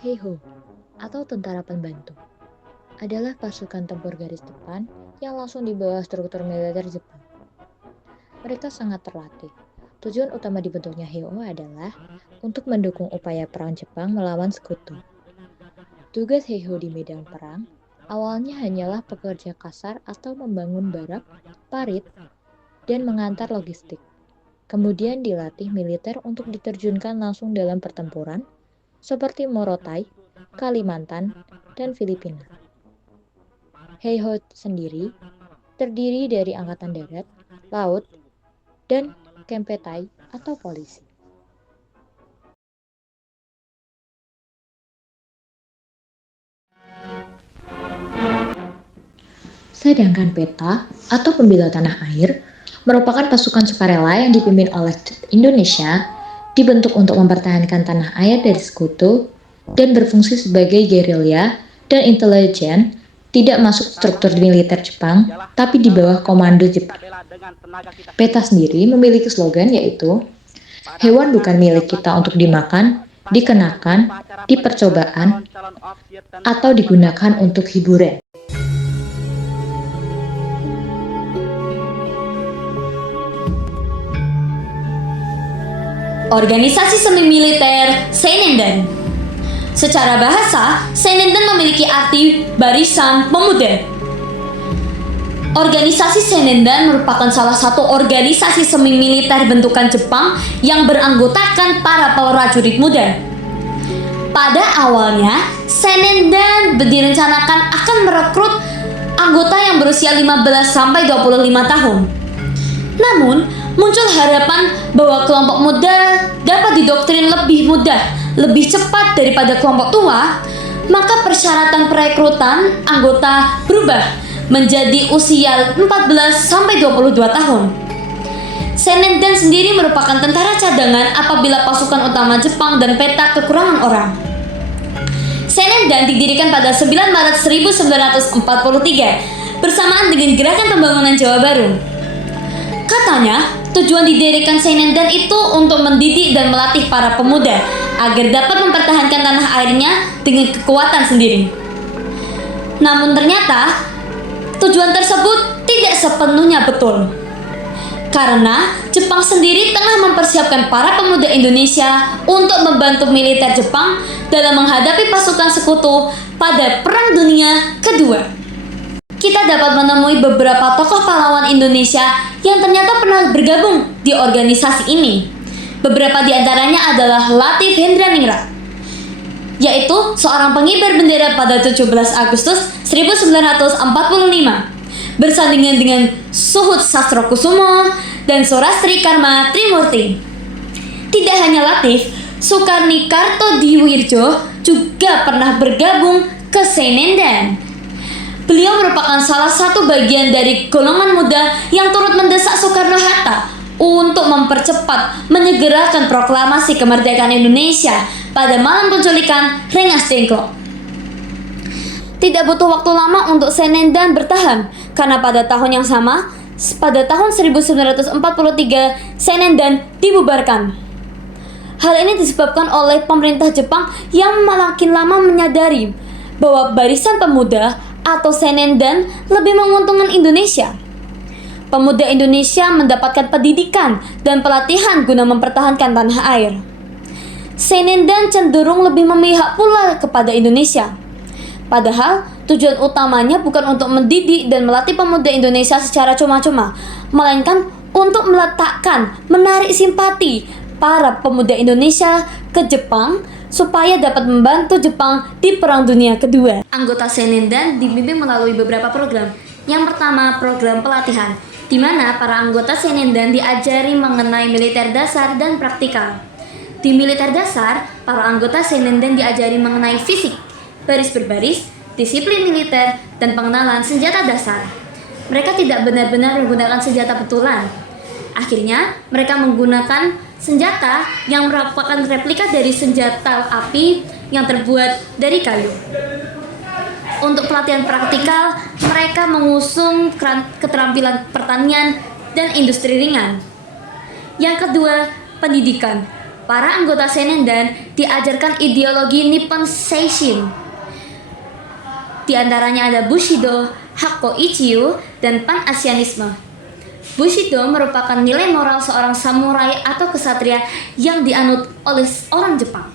Heiho, atau tentara pembantu, adalah pasukan tempur garis depan yang langsung di bawah struktur militer Jepang. Mereka sangat terlatih. Tujuan utama dibentuknya Heiho adalah untuk mendukung upaya perang Jepang melawan sekutu. Tugas Heiho di medan perang awalnya hanyalah pekerja kasar atau membangun barak, parit, dan mengantar logistik. Kemudian dilatih militer untuk diterjunkan langsung dalam pertempuran seperti Morotai, Kalimantan, dan Filipina. Heiho sendiri terdiri dari angkatan darat, laut, dan Kempetai atau polisi. Sedangkan PETA atau Pembela Tanah Air merupakan pasukan sukarela yang dipimpin oleh Indonesia, dibentuk untuk mempertahankan tanah air dari sekutu dan berfungsi sebagai gerilya dan intelijen, tidak masuk struktur militer Jepang, tapi di bawah komando Jepang. PETA sendiri memiliki slogan yaitu, "Hewan bukan milik kita untuk dimakan, dikenakan, dipercobaan, atau digunakan untuk hiburan." Organisasi semi militer Seinendan. Secara bahasa, Seinendan memiliki arti barisan pemuda. Organisasi Seinendan merupakan salah satu organisasi semi militer bentukan Jepang yang beranggotakan para prajurit muda. Pada awalnya, Seinendan direncanakan akan merekrut anggota yang berusia 15-25 tahun. Namun, muncul harapan bahwa kelompok muda dapat didoktrin lebih mudah, lebih cepat daripada kelompok tua, maka persyaratan perekrutan anggota berubah menjadi usia 14-22 tahun. Seinendan sendiri merupakan tentara cadangan apabila pasukan utama Jepang dan PETA kekurangan orang. Seinendan didirikan pada 9 Maret 1943 bersamaan dengan Gerakan Pembangunan Jawa Baru. Katanya, tujuan didirikan Seinendan itu untuk mendidik dan melatih para pemuda agar dapat mempertahankan tanah airnya dengan kekuatan sendiri. Namun ternyata, tujuan tersebut tidak sepenuhnya betul. Karena Jepang sendiri tengah mempersiapkan para pemuda Indonesia untuk membantu militer Jepang dalam menghadapi pasukan sekutu pada Perang Dunia Kedua. Kita dapat menemui beberapa tokoh pahlawan Indonesia yang ternyata pernah bergabung di organisasi ini. Beberapa di antaranya adalah Latif Hendraningrat, yaitu seorang pengibar bendera pada 17 Agustus 1945, bersandingan dengan Suhut Sastrokusumo dan Surastri Karma Trimurti. Tidak hanya Latif, Sukarni Kartodiwirjo juga pernah bergabung ke Seinendan. Beliau merupakan salah satu bagian dari golongan muda yang turut mendesak Soekarno-Hatta untuk mempercepat menyegerakan proklamasi kemerdekaan Indonesia pada malam penculikan Rengas Dengklok. Tidak butuh waktu lama untuk Seinendan bertahan, karena pada tahun yang sama, pada tahun 1943, Seinendan dibubarkan. Hal ini disebabkan oleh pemerintah Jepang yang makin lama menyadari bahwa barisan pemuda atau Seinendan lebih menguntungkan Indonesia. Pemuda Indonesia mendapatkan pendidikan dan pelatihan guna mempertahankan tanah air. Seinendan cenderung lebih memihak pula kepada Indonesia. Padahal tujuan utamanya bukan untuk mendidik dan melatih pemuda Indonesia secara cuma-cuma, melainkan untuk menarik simpati para pemuda Indonesia ke Jepang supaya dapat membantu Jepang di Perang Dunia Kedua. Anggota Seinendan dibimbing melalui beberapa program. Yang pertama, program pelatihan, di mana para anggota Seinendan diajari mengenai militer dasar dan praktikal. Di militer dasar, para anggota Seinendan diajari mengenai fisik, baris berbaris, disiplin militer, dan pengenalan senjata dasar. Mereka tidak benar-benar menggunakan senjata betulan. Akhirnya, mereka menggunakan senjata yang merupakan replika dari senjata api yang terbuat dari kayu. Untuk pelatihan praktikal, mereka mengusung keterampilan pertanian dan industri ringan. Yang kedua, pendidikan. Para anggota Seinendan diajarkan ideologi Nippon Seishin. Di antaranya ada Bushido, Hakko Ichiyo, dan Pan-Asianisme. Bushido merupakan nilai moral seorang samurai atau kesatria yang dianut oleh orang Jepang.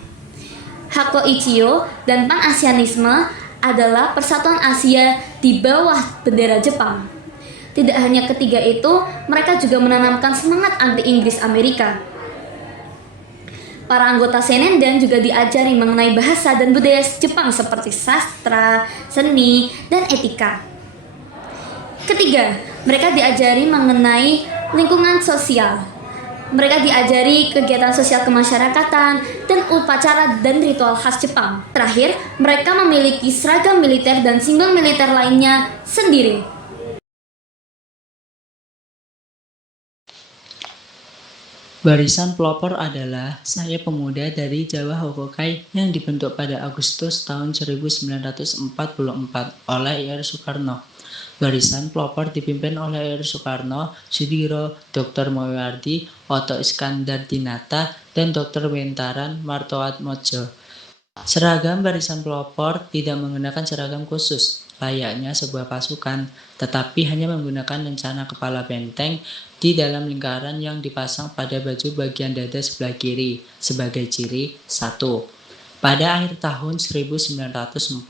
Hakko Ichiyo dan Pan-Asianisme adalah persatuan Asia di bawah bendera Jepang. Tidak hanya ketiga itu, mereka juga menanamkan semangat anti-Inggris Amerika. Para anggota Senendan juga diajari mengenai bahasa dan budaya Jepang seperti sastra, seni, dan etika. Ketiga, mereka diajari mengenai lingkungan sosial. Mereka diajari kegiatan sosial kemasyarakatan dan upacara dan ritual khas Jepang. Terakhir, mereka memiliki seragam militer dan simbol militer lainnya sendiri. Barisan Pelopor adalah sayap pemuda dari Jawa Hokkaido yang dibentuk pada Agustus tahun 1944 oleh Ir Soekarno. Barisan Pelopor dipimpin oleh Ir Soekarno, Sudiro, Dr. Moewardi, Oto Iskandar-Dinata, dan Dr. Wentaran Martoatmodjo. Seragam Barisan Pelopor tidak menggunakan seragam khusus, layaknya sebuah pasukan, tetapi hanya menggunakan lencana kepala benteng di dalam lingkaran yang dipasang pada baju bagian dada sebelah kiri sebagai ciri 1. Pada akhir tahun 1945,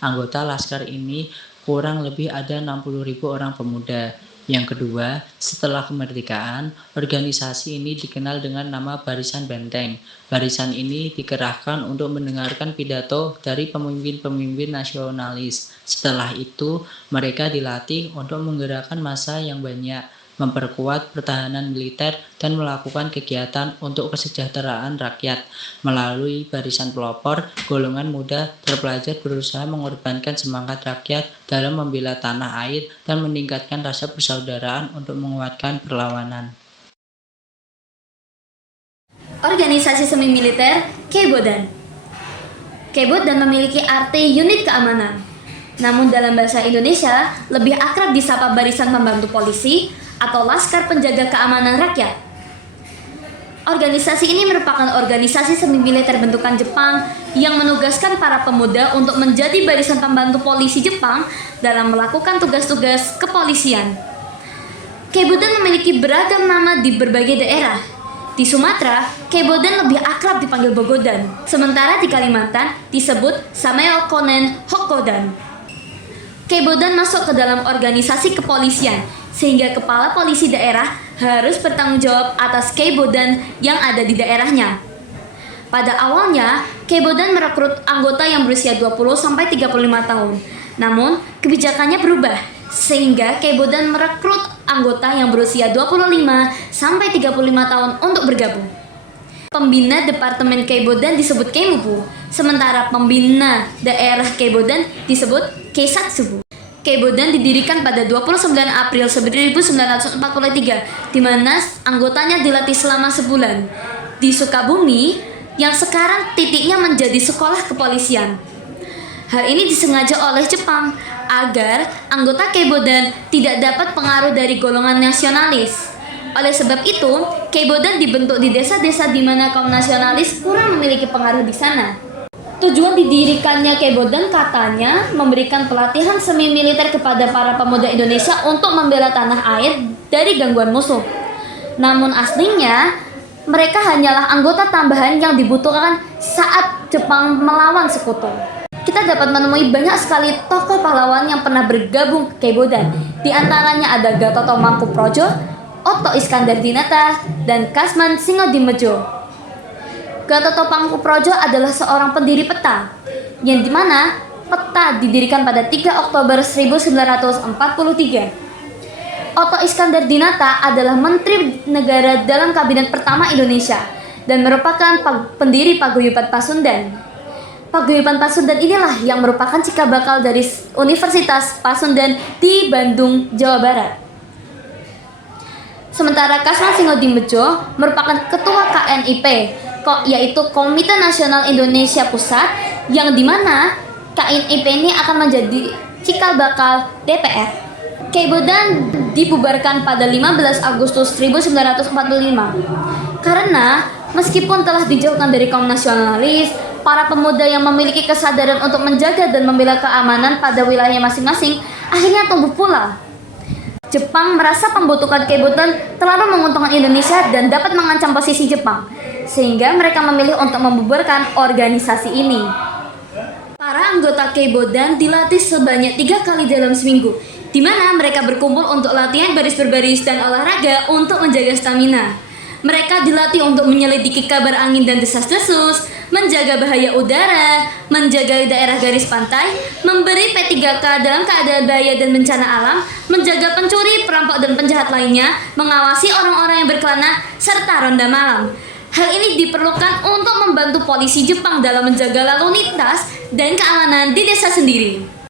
anggota laskar ini kurang lebih ada 60.000 orang pemuda. Yang kedua, setelah kemerdekaan, organisasi ini dikenal dengan nama Barisan Benteng. Barisan ini dikerahkan untuk mendengarkan pidato dari pemimpin-pemimpin nasionalis. Setelah itu, mereka dilatih untuk menggerakkan massa yang banyak, memperkuat pertahanan militer, dan melakukan kegiatan untuk kesejahteraan rakyat. Melalui Barisan Pelopor, golongan muda terpelajar berusaha mengorbankan semangat rakyat dalam membela tanah air dan meningkatkan rasa persaudaraan untuk menguatkan perlawanan. Organisasi semi militer Keibodan. Keibodan memiliki arti unit keamanan. Namun dalam bahasa Indonesia lebih akrab disapa Barisan Pembantu Polisi atau Laskar Penjaga Keamanan Rakyat. Organisasi ini merupakan organisasi semi militer bentukan Jepang yang menugaskan para pemuda untuk menjadi barisan pembantu polisi Jepang dalam melakukan tugas-tugas kepolisian. Keibodan memiliki beragam nama di berbagai daerah. Di Sumatera, Keibodan lebih akrab dipanggil Bogodan, sementara di Kalimantan disebut Sameo Konen Hokkodan. Keibodan masuk ke dalam organisasi kepolisian, sehingga kepala polisi daerah harus bertanggung jawab atas Keibodan yang ada di daerahnya. Pada awalnya, Keibodan merekrut anggota yang berusia 20-35 tahun. Namun, kebijakannya berubah, sehingga Keibodan merekrut anggota yang berusia 25-35 tahun untuk bergabung. Pembina Departemen Keibodan disebut Keimubu, sementara pembina daerah Keibodan disebut Keisatsubu. Keibodan didirikan pada 29 April 1943, di mana anggotanya dilatih selama sebulan di Sukabumi, yang sekarang titiknya menjadi sekolah kepolisian. Hal ini disengaja oleh Jepang agar anggota Keibodan tidak dapat pengaruh dari golongan nasionalis. Oleh sebab itu, Keibodan dibentuk di desa-desa di mana kaum nasionalis kurang memiliki pengaruh di sana. Tujuan didirikannya Keibodan katanya memberikan pelatihan semi militer kepada para pemuda Indonesia untuk membela tanah air dari gangguan musuh. Namun aslinya, mereka hanyalah anggota tambahan yang dibutuhkan saat Jepang melawan sekutu. Kita dapat menemui banyak sekali tokoh pahlawan yang pernah bergabung ke Keibodan. Di antaranya ada Gatot Mangkuprojo, Oto Iskandar-Dinata, dan Kasman Singodimedjo. Gatot Mangkuprojo adalah seorang pendiri peta, yang dimana peta didirikan pada 3 Oktober 1943. Oto Iskandar-Dinata adalah Menteri Negara dalam Kabinet pertama Indonesia dan merupakan pendiri Paguyuban Pasundan. Paguyuban Pasundan inilah yang merupakan cikal bakal dari Universitas Pasundan di Bandung, Jawa Barat. Sementara Kasman Singodimedjo merupakan ketua KNIP, yaitu Komite Nasional Indonesia Pusat, yang dimana KNIP ini akan menjadi cikal bakal DPR. Keibodan dibubarkan pada 15 Agustus 1945 karena Meskipun telah dijauhkan dari kaum nasionalis, para pemuda yang memiliki kesadaran untuk menjaga dan membela keamanan pada wilayahnya masing-masing akhirnya tumbuh pula. Jepang merasa pembentukan Keibutan terlalu menguntungkan Indonesia dan dapat mengancam posisi Jepang, sehingga mereka memilih untuk membubarkan organisasi ini. Para anggota Keibodan dilatih sebanyak 3 kali dalam seminggu, di mana mereka berkumpul untuk latihan baris berbaris dan olahraga untuk menjaga stamina. Mereka dilatih untuk menyelidiki kabar angin dan desas-desus, menjaga bahaya udara, menjaga daerah garis pantai, memberi P3K dalam keadaan bahaya dan bencana alam, menjaga pencuri, perampok, dan penjahat lainnya, mengawasi orang-orang yang berkelana, serta ronda malam. Hal ini diperlukan untuk membantu polisi Jepang dalam menjaga lalu lintas dan keamanan di desa sendiri.